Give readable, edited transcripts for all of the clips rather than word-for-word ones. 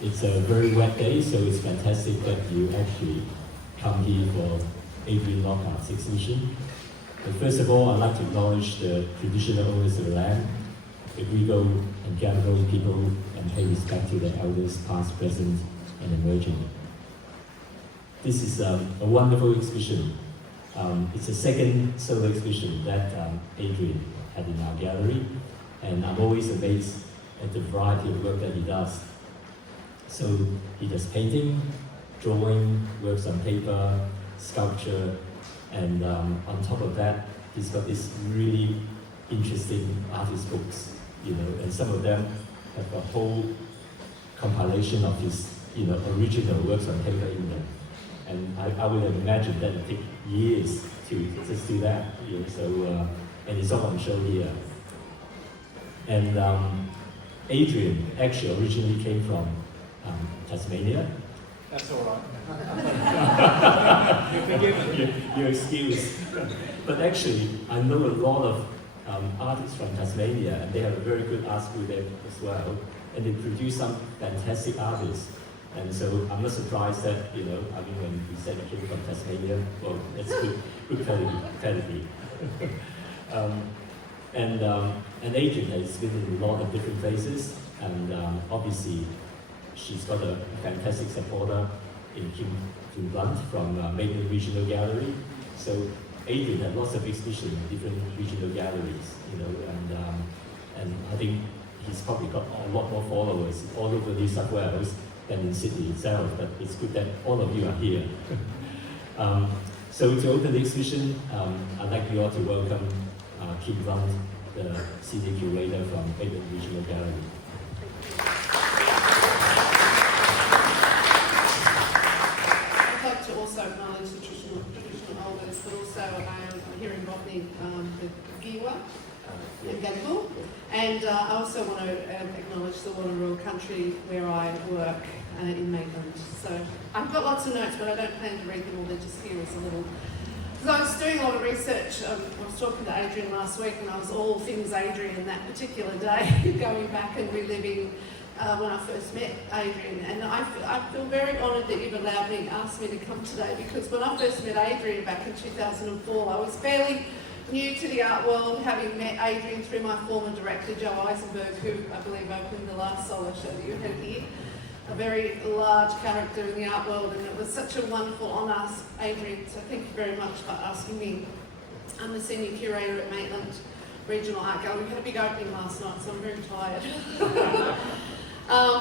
It's a very wet day, so it's fantastic that you actually come here for Adrian Lockhart's exhibition. But first of all, I'd like to acknowledge the traditional owners of the land, the Grego and Gadigal people, and pay respect to their elders, past, present, and emerging. This is a wonderful exhibition. It's the second solo exhibition that Adrian had in our gallery, and I'm always amazed at the variety of work that he does. So he does painting, drawing, works on paper, sculpture, and on top of that, he's got this really interesting artist books, and some of them have a whole compilation of his, original works on paper in them. And I would have imagined that it take years to just do that, and it's all on show here. And Adrian actually originally came from Tasmania. That's all right. You're forgiven. You're excused. But actually, I know a lot of artists from Tasmania, and they have a very good art school there as well, and they produce some fantastic artists. And so I'm not surprised that, when we said you came from Tasmania, well, that's good pedigree. And Adrian has been in a lot of different places, and obviously she's got a fantastic supporter in Kim Blunt from Maitland Regional Gallery. So Adrian had lots of exhibitions in different regional galleries, and I think he's probably got a lot more followers all over New South Wales than in Sydney itself, but it's good that all of you are here. So to open the exhibition, I'd like you all to welcome Kim Blunt, the Senior Curator from Maitland Regional Gallery. I'd like to also acknowledge the traditional elders, but also here in Botany, the Giwa and Gadigal. And I also want to acknowledge the Wanneroo country where I work in Maitland. So I've got lots of notes, but I don't plan to read them all. They're just here as a little. Because I was doing a lot of research. I was talking to Adrian last week, and I was all things Adrian that particular day, going back and reliving when I first met Adrian. And I feel very honoured that you've asked me to come today, because when I first met Adrian back in 2004, I was fairly new to the art world, having met Adrian through my former director, Joe Eisenberg, who I believe opened the last solo show that you had here. A very large character in the art world, and it was such a wonderful honour, Adrian, so thank you very much for asking me. I'm the Senior Curator at Maitland Regional Art Gallery. We had a big opening last night, so I'm very tired.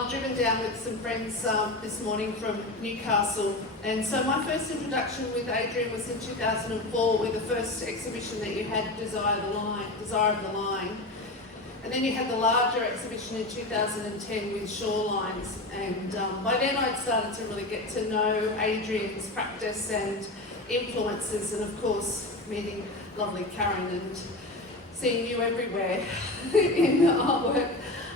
Driven down with some friends this morning from Newcastle. And so my first introduction with Adrian was in 2004 with the first exhibition that you had, Desire of the Line. And then you had the larger exhibition in 2010 with Shorelines. And by then I'd started to really get to know Adrian's practice and influences, and of course meeting lovely Karen and seeing you everywhere in the artwork.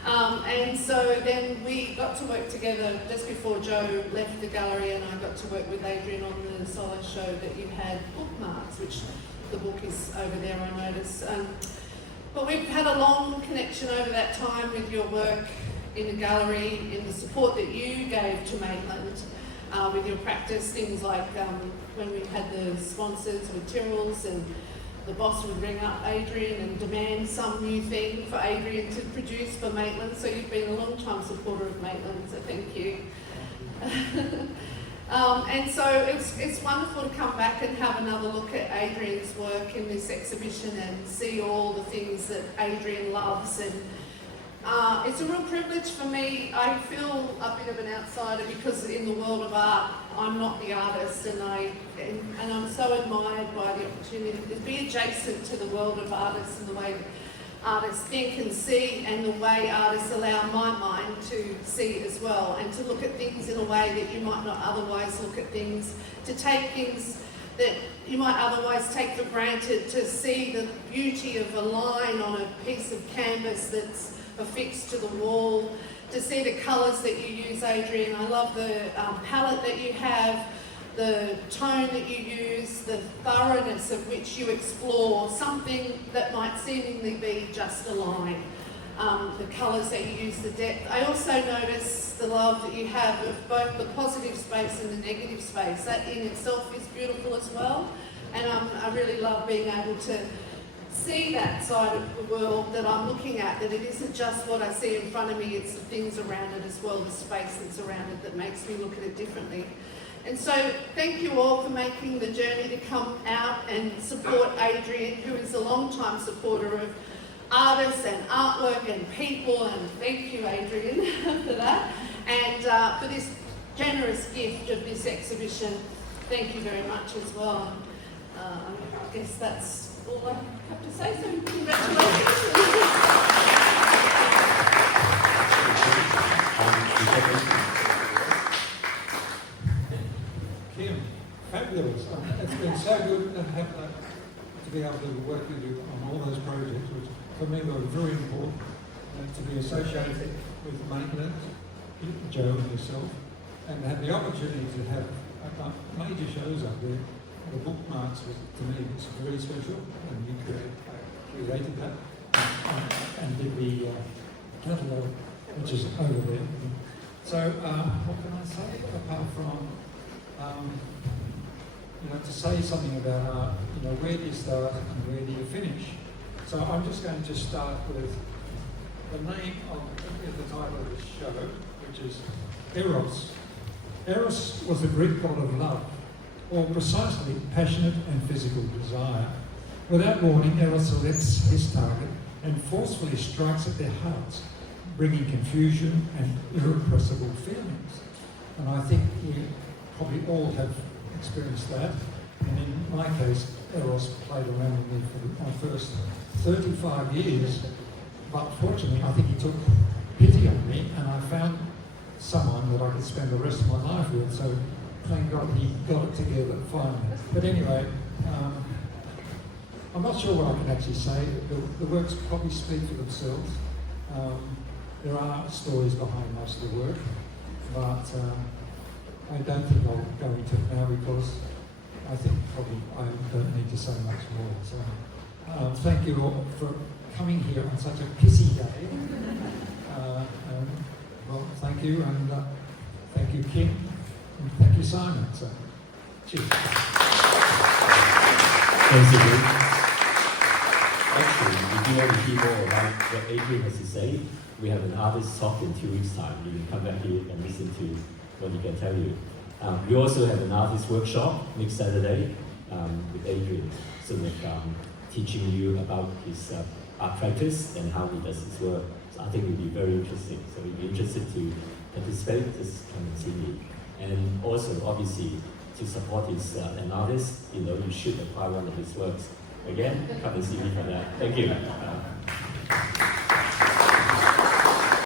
And so then we got to work together just before Joe left the gallery, and I got to work with Adrian on the solo show that you had, Bookmarks, which the book is over there, I noticed. But we've had a long connection over that time with your work in the gallery, in the support that you gave to Maitland with your practice, things like when we had the sponsors with Tyrrell's, and the boss would ring up Adrian and demand some new thing for Adrian to produce for Maitland. So you've been a long time supporter of Maitland, so thank you. And so it's wonderful to come back and have another look at Adrian's work in this exhibition and see all the things that Adrian loves. And it's a real privilege for me. I feel a bit of an outsider because in the world of art, I'm not the artist, and I'm so admired by the opportunity to be adjacent to the world of artists and the way artists think and see, and the way artists allow my mind to see as well, and to look at things in a way that you might not otherwise look at things, to take things that you might otherwise take for granted, to see the beauty of a line on a piece of canvas that's affixed to the wall, to see the colours that you use, Adrian. I love the palette that you have, the tone that you use, the thoroughness of which you explore something that might seemingly be just a line. the colours that you use, the depth. I also notice the love that you have of both the positive space and the negative space. That in itself is beautiful as well. And I really love being able to see that side of the world that I'm looking at, that it isn't just what I see in front of me, it's the things around it as well, the space that's around it that makes me look at it differently. And so thank you all for making the journey to come out and support Adrian, who is a long-time supporter of artists and artwork and people, and thank you, Adrian, for that. And for this generous gift of this exhibition, thank you very much as well. I guess that's all I have to say, so congratulations. Kim, fabulous. It's been so good to have to be able to work with you on all those projects, which for me were very important, to be associated with Maitland, Joe and yourself, and have the opportunity to have major shows up there. The bookmarks, to me, was very special, and you created that and did the catalogue, which is over there. So, what can I say apart from, to say something about art? Where do you start and where do you finish? So, I'm just going to start with the name of the title of this show, which is Eros. Eros was the Greek god of love, or precisely passionate and physical desire. Without warning, Eros selects his target and forcefully strikes at their hearts, bringing confusion and irrepressible feelings. And I think we probably all have experienced that. And in my case, Eros played around with me for my first 35 years. But fortunately, I think he took pity on me, and I found someone that I could spend the rest of my life with. So thank God he got it together finally. But anyway, I'm not sure what I can actually say. The works probably speak for themselves. There are stories behind most of the work, but I don't think I'll go into it now because I think probably I don't need to say much more. So thank you all for coming here on such a pissy day. Well, thank you, and thank you, Kim. Thank you, Simon. So, cheers. Thanks, Adrian. Actually, if you want to hear more about what Adrian has to say, we have an artist talk in 2 weeks' time. You can come back here and listen to what he can tell you. We also have an artist workshop next Saturday with Adrian, so teaching you about his art practice and how he does his work. So I think it will be very interesting. So if you're interested to participate, just come and see me. And also, obviously, to support an artist, you should acquire one of his works. Again, come and see me for that. Thank you.